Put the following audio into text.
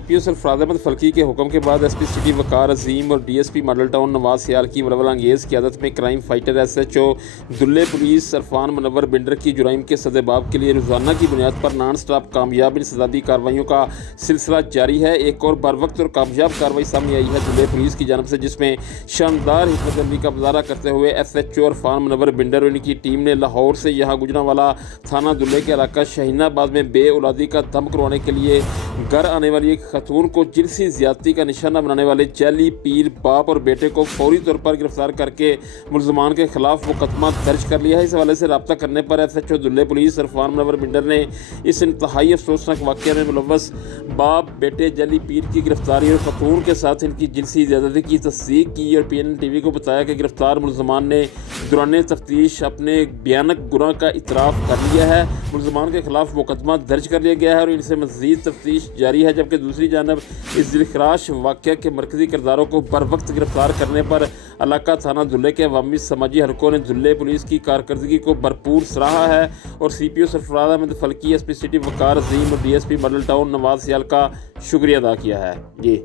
CPO Sarfaraz Ahmed फल्की के हुक्म के बाद SP सिटी वकार अजीम और DSP Model Town Nawaz Sial की वलवला अंगेज़ क़ियादत में crime fighter SHO Dulle police Sarfan Munawwar Binder की जुराइम के सदेबाब के लिए रोज़ाना की बुनियाद पर नॉन स्टॉप कामयाब इंसदादी कार्रवाइयों का सिलसिला जारी है। एक और बरवक्त और कामयाब कार्रवाई सामने आई है दुल्ले पुलिस की जानब से, जिसमें शानदार हिम्मत का मुजाहरा करते हुए SHO अरफान मुनव्वर बिंडर और इनकी टीम ने लाहौर से यहाँ गुजरांवाला थाना दुल्ले के इलाका शहीनाबाद में बे औलादी का दम करवाने के लिए घर आने वाली एक खतून को जिनसी ज़्यादती का निशाना बनाने वाले जैली पीर बाप और बेटे को फौरी तौर पर गिरफ्तार करके मुलजमान के खिलाफ मुकदमा दर्ज कर लिया है। इस हवाले से रब्ता करने पर SHO दुल्ले पुलिस अरफान मुनव्वर बिंडर ने इस इंतहाई अफसोसनाक वाक़े में मुलव्वस बाप बेटे जैली पीर की गिरफ्तारी और खतून के साथ इनकी जिनसी ज़्यादती की तस्दीक की और PNN TV को बताया कि गिरफ्तार मुलजमान ने दौरान तफ्तीश अपने भयानक गुनाह का इतराफ़ कर लिया है। मुलजमान के खिलाफ मुकदमा दर्ज कर लिया गया है और इनसे मज़ीद तफ्तीश जारी है, जबकि दूसरी जानब इस दिलखराश वाक़या के मरकज़ी किरदारों को बर वक्त गिरफ्तार करने पर इलाका थाना दुल्ले के अवामी समाजी हलकों ने दुल्ले पुलिस की कारकर्दगी को भरपूर सराहा है और CPO Sarfaraz Ahmed Falki SP city Waqar Azeem और DSP Model Town Nawaz Sial का शुक्रिया अदा किया है। जी।